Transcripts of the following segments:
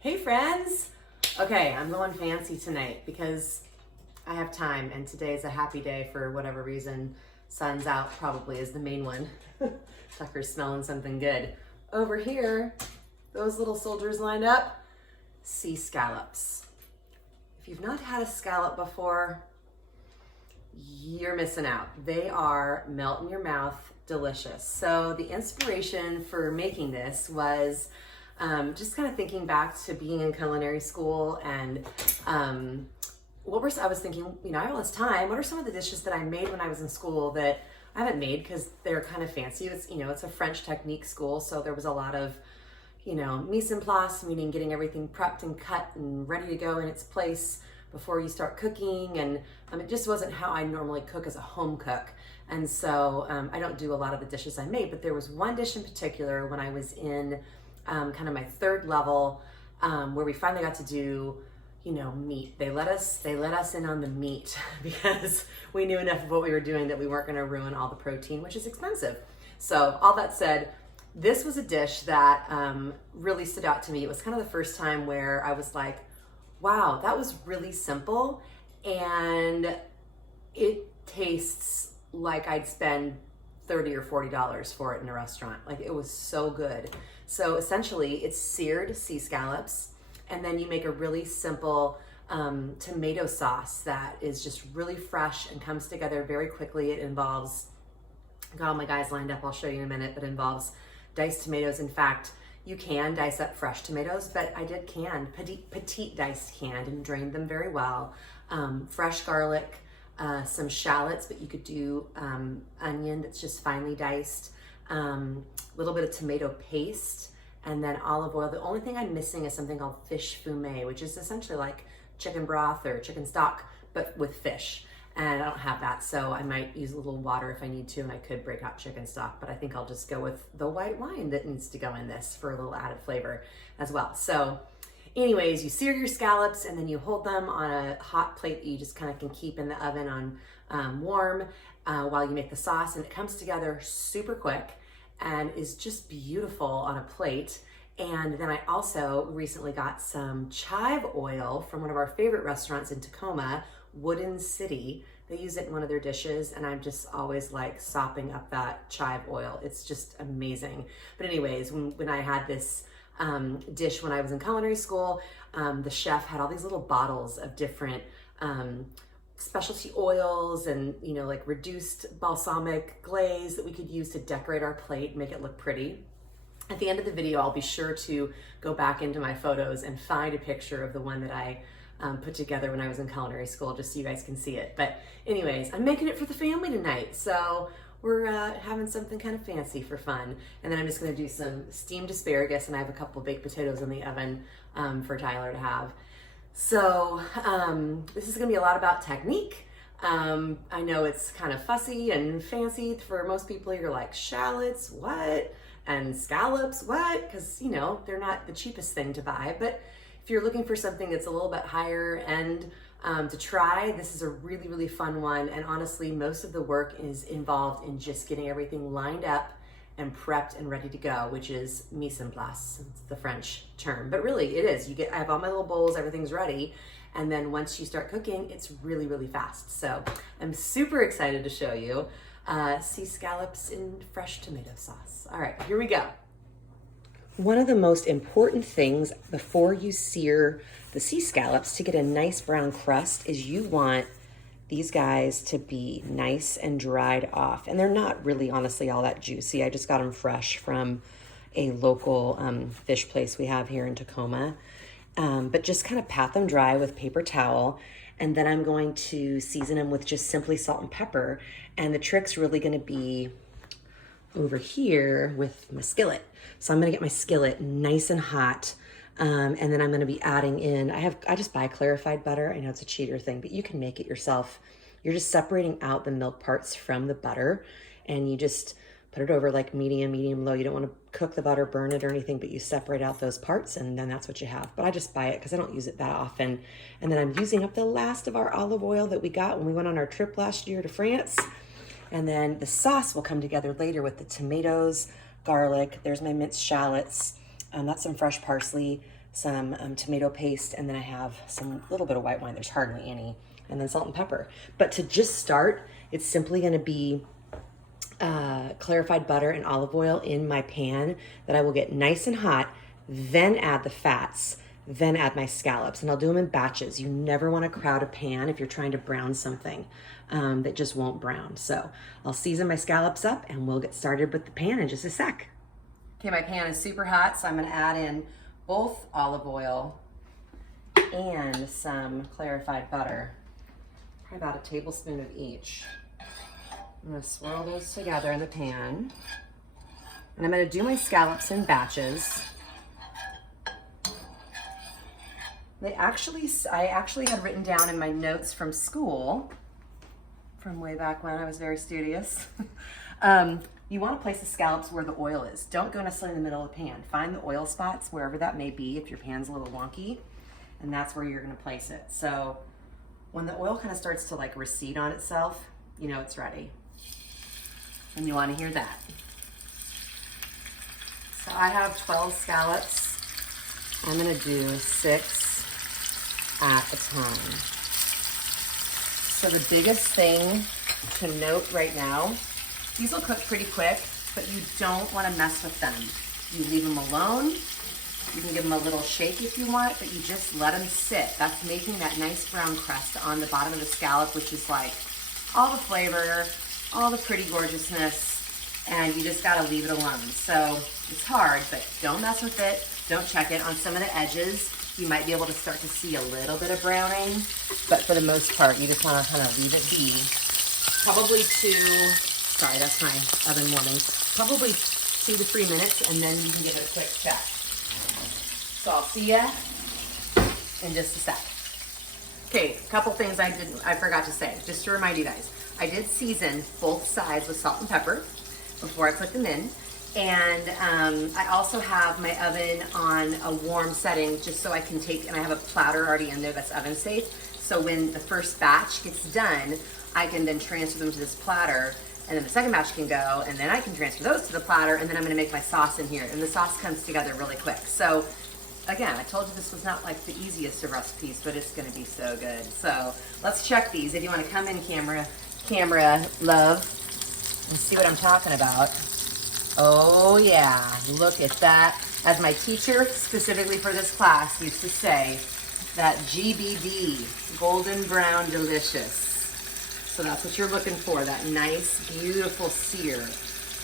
Hey friends! Okay, I'm going fancy tonight because I have time and today is a happy day for whatever reason. Sun's out probably is the main one. Tucker's smelling something good. Over here, those little soldiers lined up, sea scallops. If you've not had a scallop before, you're missing out. They are melt in your mouth, delicious. So the inspiration for making this was just kind of thinking back to being in culinary school and I was thinking, I have all this time. What are some of the dishes that I made when I was in school that I haven't made because they're kind of fancy? It's, it's a French technique school, so there was a lot of, mise en place, meaning getting everything prepped and cut and ready to go in its place before you start cooking. And it just wasn't how I normally cook as a home cook. And so I don't do a lot of the dishes I made, but there was one dish in particular when I was in kind of my third level where we finally got to do meat. They let us in on the meat because we knew enough of what we were doing that we weren't going to ruin all the protein, which is expensive. So all that said, this was a dish that really stood out to me. It was kind of the first time where I was like, wow, that was really simple and it tastes like I'd spend $30 or $40 for it in a restaurant. Like, it was so good. So essentially it's seared sea scallops, and then you make a really simple tomato sauce that is just really fresh and comes together very quickly. It involves, got all my guys lined up, I'll show you in a minute, but it involves diced tomatoes. In fact, you can dice up fresh tomatoes, but I did canned, petite diced canned, and drained them very well. Fresh garlic, some shallots, but you could do onion that's just finely diced, a little bit of tomato paste, and then olive oil. The only thing I'm missing is something called fish fumet, which is essentially like chicken broth or chicken stock, but with fish. And I don't have that, so I might use a little water if I need to, and I could break out chicken stock, but I think I'll just go with the white wine that needs to go in this for a little added flavor as well. So anyways, you sear your scallops and then you hold them on a hot plate that you just kind of can keep in the oven on warm while you make the sauce, and it comes together super quick and is just beautiful on a plate. And then I also recently got some chive oil from one of our favorite restaurants in Tacoma, Wooden City. They use it in one of their dishes, and I'm just always like sopping up that chive oil. It's just amazing. But anyways, when I had this dish when I was in culinary school, the chef had all these little bottles of different specialty oils and like reduced balsamic glaze that we could use to decorate our plate, make it look pretty. At the end of the video, I'll be sure to go back into my photos and find a picture of the one that I put together when I was in culinary school, just so you guys can see it. But anyways, I'm making it for the family tonight, so we're having something kind of fancy for fun. And then I'm just gonna do some steamed asparagus, and I have a couple baked potatoes in the oven for Tyler to have. So this is gonna be a lot about technique. I know it's kind of fussy and fancy for most people. You're like, shallots, what? And scallops, what? Because they're not the cheapest thing to buy. But if you're looking for something that's a little bit higher end to try, this is a really, really fun one. And honestly, most of the work is involved in just getting everything lined up and prepped and ready to go, which is mise en place. It's the French term, but really it is. I have all my little bowls, everything's ready. And then once you start cooking, it's really, really fast. So I'm super excited to show you sea scallops in fresh tomato sauce. All right, here we go. One of the most important things before you sear the sea scallops to get a nice brown crust is you want these guys to be nice and dried off. And they're not really, honestly, all that juicy. I just got them fresh from a local fish place we have here in Tacoma. But just kind of pat them dry with paper towel. And then I'm going to season them with just simply salt and pepper. And the trick's really gonna be over here with my skillet. So I'm gonna get my skillet nice and hot. And then I'm gonna be adding in, I just buy clarified butter. I know it's a cheater thing, but you can make it yourself. You're just separating out the milk parts from the butter, and you just put it over like medium low. You don't wanna cook the butter, burn it or anything, but you separate out those parts, and then that's what you have. But I just buy it because I don't use it that often. And then I'm using up the last of our olive oil that we got when we went on our trip last year to France. And then the sauce will come together later with the tomatoes, garlic. There's my minced shallots. That's some fresh parsley, some tomato paste, and then I have some little bit of white wine. There's hardly any, and then salt and pepper. But to just start, it's simply going to be clarified butter and olive oil in my pan that I will get nice and hot, then add the fats, then add my scallops, and I'll do them in batches. You never want to crowd a pan if you're trying to brown something that just won't brown. So I'll season my scallops up and we'll get started with the pan in just a sec. Okay, my pan is super hot, so I'm going to add in both olive oil and some clarified butter, probably about a tablespoon of each. I'm going to swirl those together in the pan, and I'm going to do my scallops in batches. I actually had written down in my notes from school, from way back when I was very studious, you want to place the scallops where the oil is. Don't go necessarily in the middle of the pan. Find the oil spots wherever that may be if your pan's a little wonky, and that's where you're going to place it. So when the oil kind of starts to like recede on itself, you know it's ready. And you want to hear that. So I have 12 scallops. I'm going to do 6 at a time. So the biggest thing to note right now, these will cook pretty quick, but you don't want to mess with them. You leave them alone. You can give them a little shake if you want, but you just let them sit. That's making that nice brown crust on the bottom of the scallop, which is like all the flavor, all the pretty gorgeousness, and you just gotta leave it alone. So it's hard, but don't mess with it. Don't check it. On some of the edges, you might be able to start to see a little bit of browning, but for the most part, you just wanna kind of leave it be. Probably sorry, that's my oven warming. Probably 2 to 3 minutes, and then you can give it a quick check. So I'll see ya in just a sec. Okay, a couple things I forgot to say, just to remind you guys. I did season both sides with salt and pepper before I put them in. And I also have my oven on a warm setting just so I can take, and I have a platter already in there that's oven safe. So when the first batch gets done, I can then transfer them to this platter, and then the second batch can go, and then I can transfer those to the platter, and then I'm gonna make my sauce in here. And the sauce comes together really quick. So again, I told you this was not like the easiest of recipes, but it's gonna be so good. So let's check these. If you wanna come in camera love, and see what I'm talking about. Oh yeah, look at that. As my teacher, specifically for this class, used to say, that GBD, golden brown delicious. So that's what you're looking for, that nice, beautiful sear.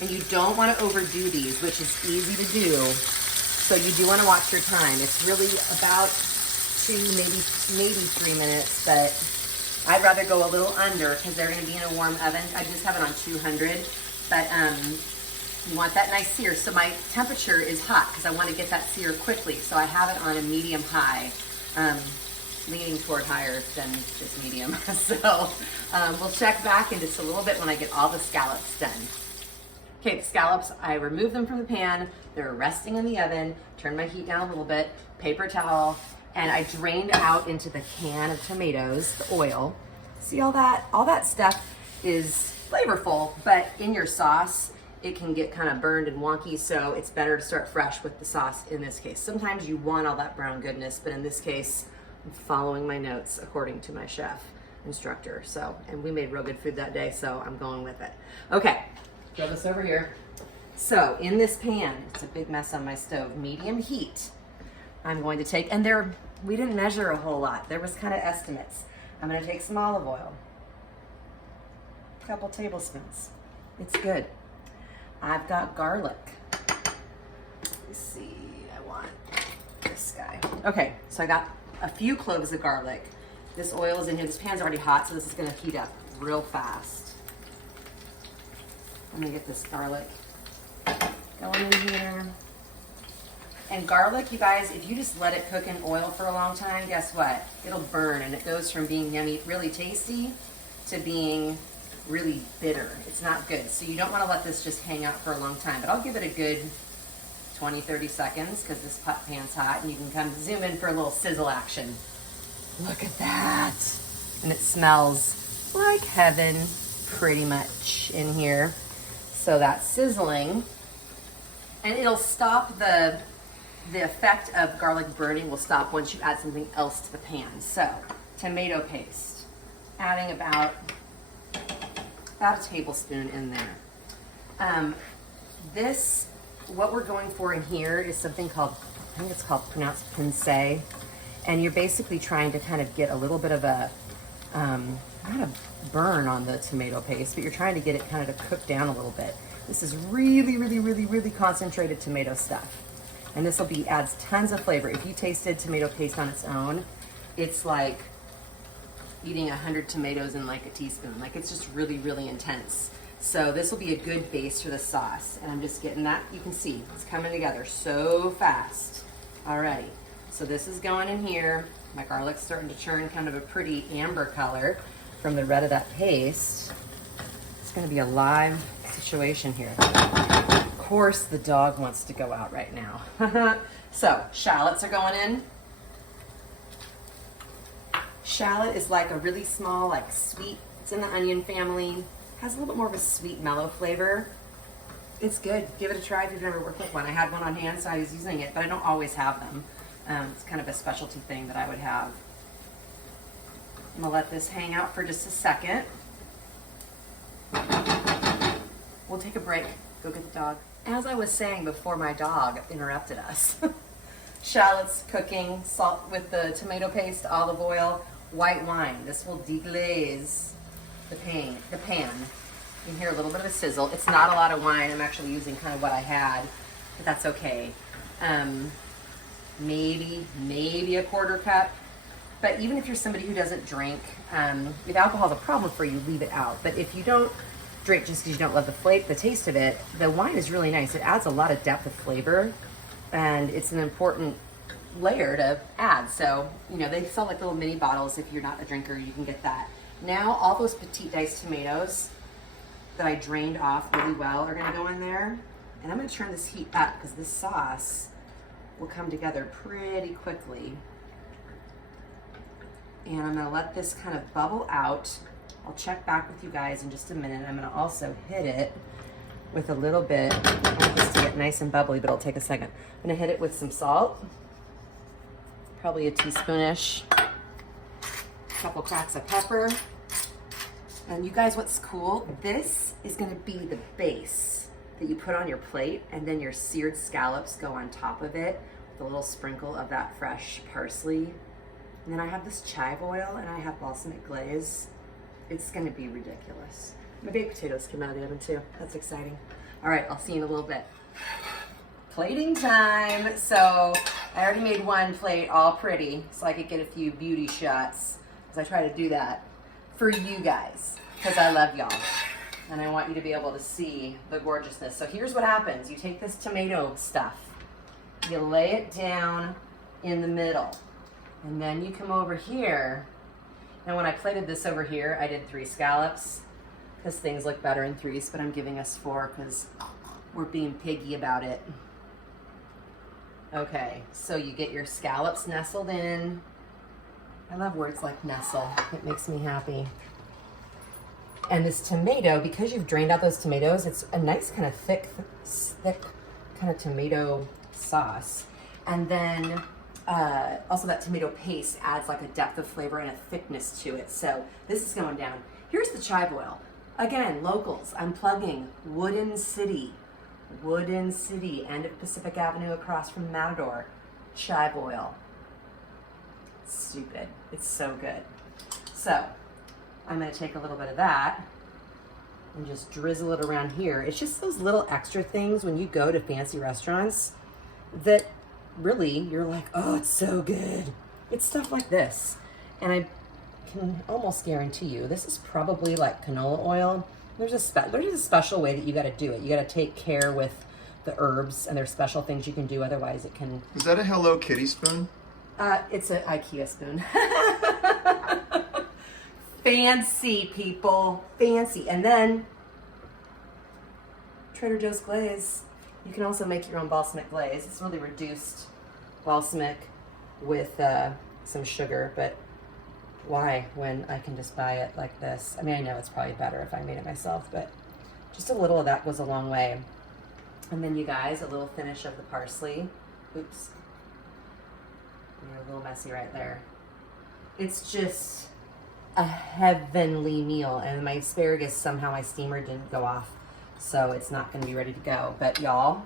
And you don't want to overdo these, which is easy to do. So you do want to watch your time. It's really about 2, maybe 3 minutes, but I'd rather go a little under because they're going to be in a warm oven. I just have it on 200, but you want that nice sear. So my temperature is hot because I want to get that sear quickly. So I have it on a medium high, leaning toward higher than just medium. So we'll check back in just a little bit when I get all the scallops done. Okay, the scallops, I removed them from the pan. They're resting in the oven. Turn my heat down a little bit, paper towel, and I drained out into the can of tomatoes, the oil. See all that? All that stuff is flavorful, but in your sauce, it can get kind of burned and wonky, so it's better to start fresh with the sauce in this case. Sometimes you want all that brown goodness, but in this case, I'm following my notes according to my chef instructor. So, and we made real good food that day, so I'm going with it. Okay, throw this over here. So in this pan, it's a big mess on my stove, medium heat. I'm going to take, and we didn't measure a whole lot. There was kind of estimates. I'm gonna take some olive oil, a couple tablespoons. It's good. I've got garlic. Let's see, I want this guy. Okay, so I got a few cloves of garlic. This oil is in here. This pan's already hot, so this is gonna heat up real fast. I'm gonna get this garlic going in here. And garlic, you guys, if you just let it cook in oil for a long time, guess what? It'll burn, and it goes from being yummy, really tasty, to being really bitter. It's not good. So you don't want to let this just hang out for a long time, but I'll give it a good 20, 30 seconds because this pan's hot, and you can come zoom in for a little sizzle action. Look at that. And it smells like heaven pretty much in here. So that's sizzling, and it'll stop the the effect of garlic burning will stop once you add something else to the pan. So, tomato paste, adding about a tablespoon in there. What we're going for in here is something called, I think it's called pronounced pince, and you're basically trying to kind of get a little bit of a, not a burn on the tomato paste, but you're trying to get it kind of to cook down a little bit. This is really, really, really, really concentrated tomato stuff. And this adds tons of flavor. If you tasted tomato paste on its own, it's like eating 100 tomatoes in like a teaspoon. Like, it's just really, really intense. So this will be a good base for the sauce. And I'm just getting that, you can see, it's coming together so fast. Alrighty, so this is going in here. My garlic's starting to turn kind of a pretty amber color from the red of that paste. It's gonna be a live situation here. Of course the dog wants to go out right now. So, shallots are going in. Shallot is like a really small, like sweet, it's in the onion family. Has a little bit more of a sweet, mellow flavor. It's good. Give it a try if you've never worked with one. I had one on hand, so I was using it, but I don't always have them. It's kind of a specialty thing that I would have. I'm gonna let this hang out for just a second. We'll take a break, go get the dog. As I was saying before my dog interrupted us, shallots cooking, salt with the tomato paste, olive oil, white wine. This will deglaze the pan. You can hear a little bit of a sizzle. It's not a lot of wine. I'm actually using kind of what I had, but that's okay. Maybe a quarter cup. But even if you're somebody who doesn't drink, if alcohol is a problem for you, leave it out. But if you don't drink just because you don't love the taste of it, the wine is really nice. It adds a lot of depth of flavor, and it's an important layer to add. So, you know, they sell like little mini bottles. If you're not a drinker, you can get that. Now, all those petite diced tomatoes that I drained off really well are gonna go in there. And I'm gonna turn this heat up because this sauce will come together pretty quickly. And I'm gonna let this kind of bubble out. I'll check back with you guys in just a minute. I'm gonna also hit it with a little bit, I want this to get nice and bubbly, but it'll take a second. I'm gonna hit it with some salt, probably a teaspoonish, a couple cracks of pepper. And you guys, what's cool? This is gonna be the base that you put on your plate, and then your seared scallops go on top of it with a little sprinkle of that fresh parsley. And then I have this chive oil and I have balsamic glaze. It's gonna be ridiculous. My baked potatoes came out of the oven too. That's exciting. All right, I'll see you in a little bit. Plating time. So I already made one plate all pretty so I could get a few beauty shots, because I try to do that for you guys, because I love y'all. And I want you to be able to see the gorgeousness. So here's what happens. You take this tomato stuff, you lay it down in the middle, and then you come over here. Now when I plated this over here, I did 3 scallops because things look better in 3s, but I'm giving us 4 because we're being piggy about it. Okay, so you get your scallops nestled in. I love words like nestle. It makes me happy. And this tomato, because you've drained out those tomatoes, it's a nice kind of thick kind of tomato sauce. And then also that tomato paste adds like a depth of flavor and a thickness to it. So this is going down. Here's the chive oil. Again, locals, I'm plugging Wooden City, end of Pacific Avenue across from Matador. Chive oil. Stupid. It's so good. So I'm going to take a little bit of that and just drizzle it around here. It's just those little extra things when you go to fancy restaurants that really you're like, oh, it's so good. It's stuff like this. And I can almost guarantee you this is probably like canola oil. There's a special way that you got to do it. You got to take care with the herbs, and there's special things you can do, otherwise it can. Is that a Hello Kitty spoon? It's an IKEA spoon. Fancy, people. Fancy. And then Trader Joe's glaze. You can also make your own balsamic glaze. It's really reduced balsamic with some sugar, but why when I can just buy it like this? I mean, I know it's probably better if I made it myself, but just a little of that goes a long way. And then you guys, a little finish of the parsley. Oops. You're a little messy right there. It's just a heavenly meal, and my asparagus, somehow my steamer didn't go off, so it's not gonna be ready to go. But y'all,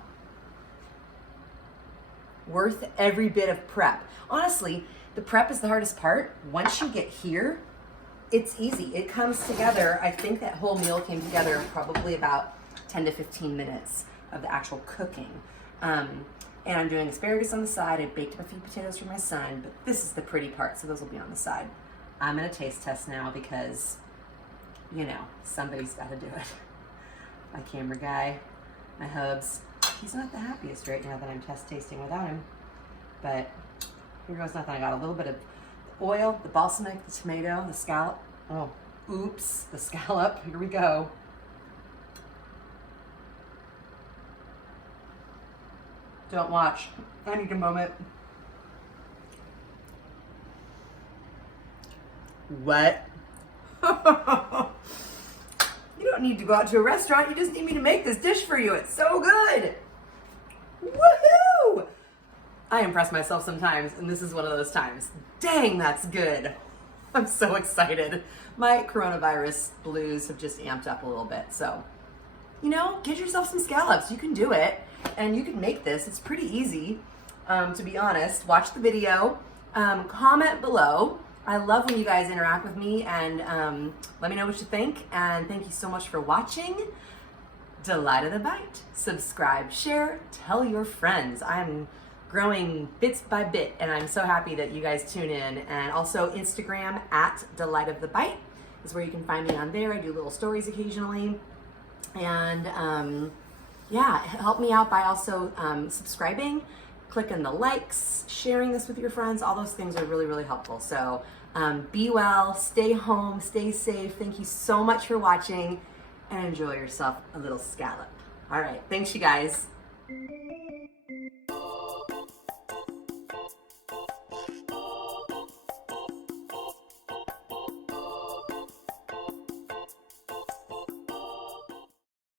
worth every bit of prep. Honestly, the prep is the hardest part. Once you get here, it's easy. It comes together. I think that whole meal came together in probably about 10 to 15 minutes of the actual cooking. And I'm doing asparagus on the side. I baked up a few potatoes for my son, but this is the pretty part, so those will be on the side. I'm gonna taste test now because, you know, somebody's gotta do it. My camera guy, my hubs, he's not the happiest right now that I'm test tasting without him. But here goes nothing. I got a little bit of oil, the balsamic, the tomato, the scallop. Oh, oops, the scallop. Here we go. Don't watch. I need a moment. What? You don't need to go out to a restaurant. You just need me to make this dish for you. It's so good. Woohoo! I impress myself sometimes, and this is one of those times. Dang, that's good. I'm so excited. My coronavirus blues have just amped up a little bit. So, you know, get yourself some scallops. You can do it, and you can make this. It's pretty easy, to be honest. Watch the video. Comment below. I love when you guys interact with me, and let me know what you think. And thank you so much for watching. Delight of the Bite. Subscribe, share, tell your friends. I'm growing bits by bit, and I'm so happy that you guys tune in. And also Instagram at Delight of the Bite is where you can find me on there. I do little stories occasionally. And yeah, help me out by also subscribing, clicking the likes, sharing this with your friends. All those things are really, really helpful. So be well, stay home, stay safe. Thank you so much for watching, and enjoy yourself a little scallop. All right, thanks you guys.